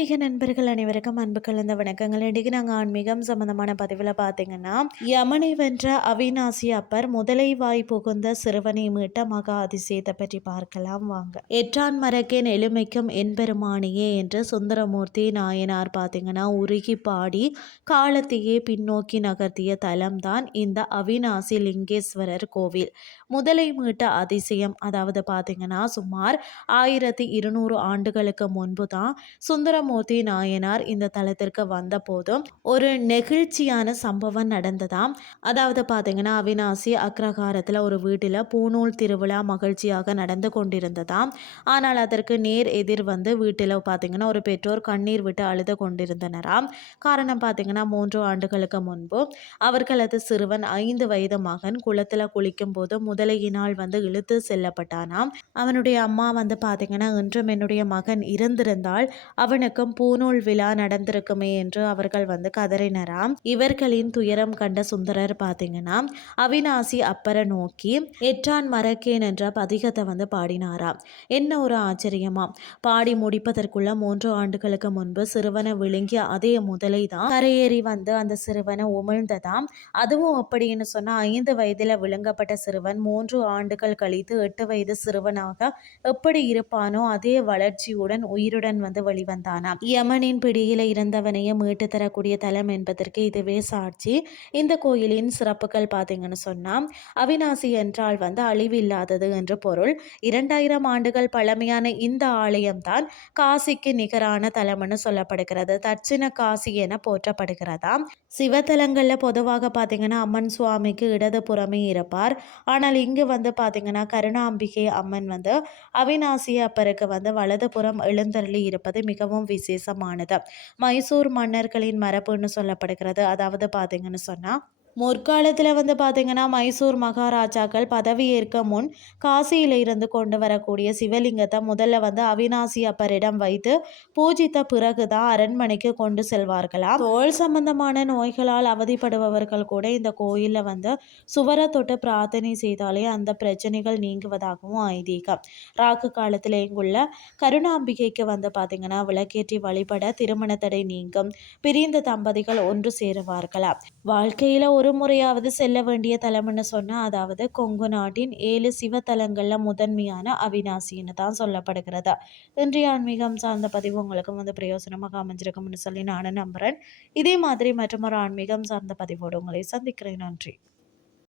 ஆன்மீக நண்பர்கள் அனைவருக்கும் அன்பு கலந்த வணக்கங்கள். இன்றைக்கு நாங்கள் ஆன்மீகம் சம்பந்தமான பதிவில் பார்த்தீங்கன்னா, யமனை வென்ற அவிநாசி அப்பர் முதலை வாய் புகுந்த சிறுவனை மீட்ட மகா அதிசயத்தை பற்றி பார்க்கலாம் வாங்க. எற்றான் மரக்கேன் எளிமைக்கும் என்பெருமானியே என்று சுந்தரமூர்த்தி நாயனார் பார்த்தீங்கன்னா உருகி பாடி காலத்தையே பின்னோக்கி நகர்த்திய தலம்தான் இந்த அவிநாசி லிங்கேஸ்வரர் கோவில். முதலை மீட்ட அதிசயம் அதாவது பார்த்தீங்கன்னா சுமார் 1200 ஆண்டுகளுக்கு முன்பு தான் சுந்தரமூர்த்தி நாயனார் இந்த தலத்திற்கு வந்த போதும் ஒரு நெகிழ்ச்சியான சம்பவம் நடந்ததாம். அதாவது பார்த்தீங்கன்னா அவிநாசி அக்ரஹாரத்தில் ஒரு வீட்டில் பூநூல் திருவிழா மகிழ்ச்சியாக நடந்து கொண்டிருந்ததாம். ஆனால் அதற்கு நேர் எதிர் வந்து வீட்டில் பார்த்தீங்கன்னா ஒரு பெற்றோர் கண்ணீர் விட்டு அழுது கொண்டிருந்தனராம். காரணம் பார்த்தீங்கன்னா 3 ஆண்டுகளுக்கு முன்பு அவர்களது சிறுவன் 5 வயது மகன் குளத்தில் குளிக்கும் போது முதலையினால் வந்து இழுத்து செல்லப்பட்டானாம். அவனுடைய அம்மா வந்து பார்த்தீங்கன்னா இன்றும் என்னுடைய மகன் இருந்திருந்தால் அவனுக்கும் பூநூல் விழா நடந்திருக்குமே என்று அவர்கள் வந்து கதறினராம். இவர்களின் துயரம் கண்ட சுந்தரர் பார்த்தீங்கன்னா அவிநாசி அப்பரை நோக்கி எற்றான் மரக்கேன் என்ற பதிகத்தை வந்து பாடினாராம். என்ன ஒரு ஆச்சரியமா, பாடி முடிப்பதற்குள்ள 3 ஆண்டுகளுக்கு முன்பு சிறுவனை விழுங்கிய அதே முதலை தான் கரையேறி வந்து அந்த சிறுவனை உமிழ்ந்ததாம். அதுவும் அப்படின்னு சொன்னா 5 வயதில் விழுங்கப்பட்ட சிறுவன் 3 ஆண்டுகள் கழித்து 8 வயது சிறுவனாக எப்படி இருப்பானோ அதே வளர்ச்சியுடன் உயிருடன் வந்து வெளிவந்தானாம். யமனின் பிடியில இருந்தவனையே மீட்டு தரக்கூடிய தலம் என்பதற்கு இதுவே சாட்சி. இந்த கோயிலின் சிறப்புகள் பார்த்தீங்கன்னு சொன்னா அவிநாசி என்றால் வந்து அழிவில்லாதது என்று பொருள். 2000 ஆண்டுகள் பழமையான இந்த ஆலயம் தான் காசிக்கு நிகரான தலம்னு சொல்லப்படுகிறது. தட்சிண காசி என போற்றப்படுகிறதாம். சிவத்தலங்கள்ல பொதுவாக பார்த்தீங்கன்னா அம்மன் சுவாமிக்கு இடது புறமே இருப்பார். ஆனால் இங்கு வந்து பார்த்தீங்கன்னா கருணாம்பிகை அம்மன் வந்து அவிநாசி அப்பருக்கு வந்து வலதுபுறம் எழுந்தருளி இருப்பது மிகவும் விசேஷமானது. மைசூர் மன்னர்களின் மரபுன்னு சொல்லப்படுகிறது. அதாவது பார்த்தீங்கன்னு சொன்னால் முற்காலத்தில் வந்து பார்த்தீங்கன்னா மைசூர் மகாராஜாக்கள் பதவி ஏற்க முன் காசியில இருந்து கொண்டு வரக்கூடிய சிவலிங்கத்தை முதல்ல வந்து அவிநாசி அப்பரிடம் வைத்து பூஜித்த பிறகுதான் அரண்மனைக்கு கொண்டு செல்வார்களாம். தோல் சம்பந்தமான நோய்களால் அவதிப்படுபவர்கள் கூட இந்த கோயிலில் வந்து சுவரை தொட்டு பிரார்த்தனை செய்தாலே அந்த பிரச்சனைகள் நீங்குவதாகவும் ஐதீகம். ராகு காலத்தில் இங்குள்ள கருணாம்பிகைக்கு வந்து பார்த்தீங்கன்னா விளக்கேற்றி வழிபட திருமண தடை நீங்கும். பிரிந்த தம்பதிகள் ஒன்று சேருவார்களாம். வாழ்க்கையில் ஒரு முறையாவது செல்ல வேண்டிய தலம்னு சொன்னால் அதாவது கொங்கு நாட்டின் 7 சிவத்தலங்களில் முதன்மையான அவிநாசின்னு தான் சொல்லப்படுகிறது. இன்றைய ஆன்மீகம் சார்ந்த பதிவு உங்களுக்கு வந்து பிரயோசனமாக அமைஞ்சிருக்கும்னு சொல்லி நானும் நம்புகிறேன். இதே மாதிரி மற்றொரு ஆன்மீகம் சார்ந்த பதிவோடு உங்களை சந்திக்கிறேன். நன்றி.